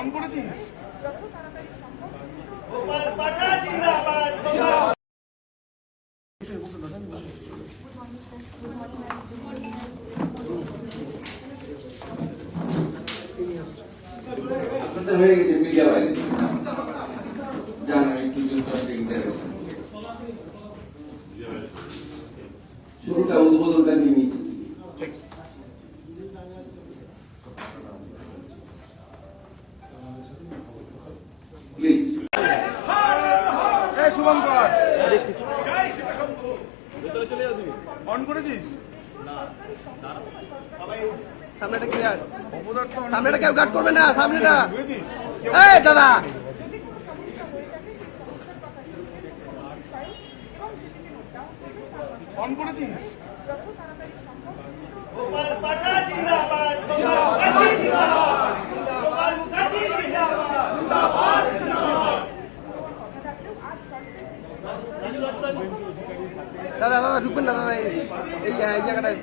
On করেছিস? হয়ে গেছে মিডিয়া বাইরে জানো একটু শুরুটা উদ্বোধনটা নিয়ে নিয়েছি। প্লিজ শুভঙ্কর অন করেছিস? সামনেটা ক্লিয়ার, সামনেটা কেউ গার্ড করবে না, সামনেটা এই দাদা অন করেছিস? দাদা দাদা ঢুকবেন না দাদা, এই জায়গাটায়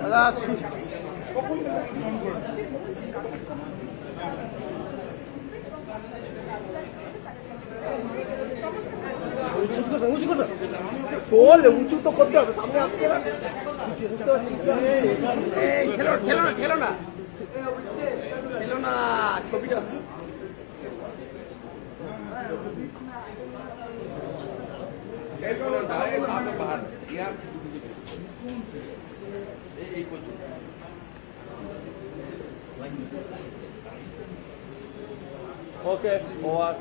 দাদা উঁচু তো করতে হবে, সামনে আসছে না, খেলো না খেলো না খেলো না ছবিটা ওকে ওভার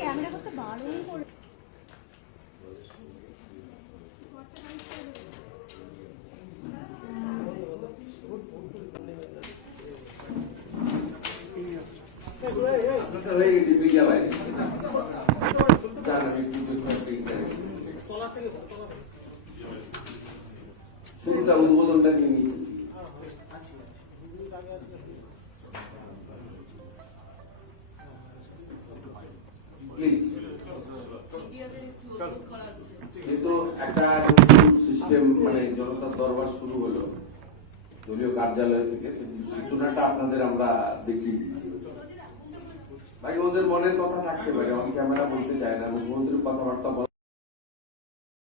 ক্যামেরা করতে বারণ করে হয়ে গেছে মিডিয়া বাইরে জানো একটু শুরুটা উদ্বোধনটা নিয়ে নিয়েছি। প্লিজ যেহেতু একটা সিস্টেম মানে জনতার দরবার শুরু হলো দলীয় কার্যালয় থেকে, সূচনাটা আপনাদের আমরা দেখিয়ে দিচ্ছি। বাকি ওদের মনের কথা থাকতে পারে, অন ক্যামেরা বলতে চায় না, মুখ্যমন্ত্রীর কথাবার্তা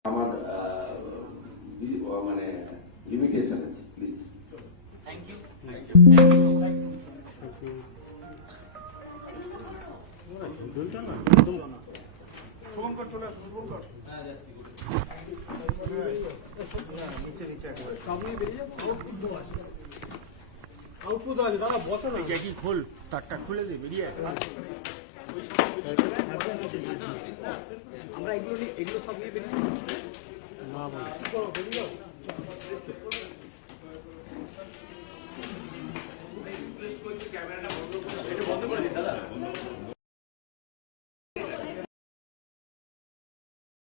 আমার মানে লিমিটেশন আছে। প্লিজ শুভঙ্কর চলে আসো, শুভঙ্কর আউটপুট আছে দাদা, বসো না কি খোল টাকটা খুলে দে বেরিয়ে আমরা এগুলো সব নিয়ে বেরিয়ে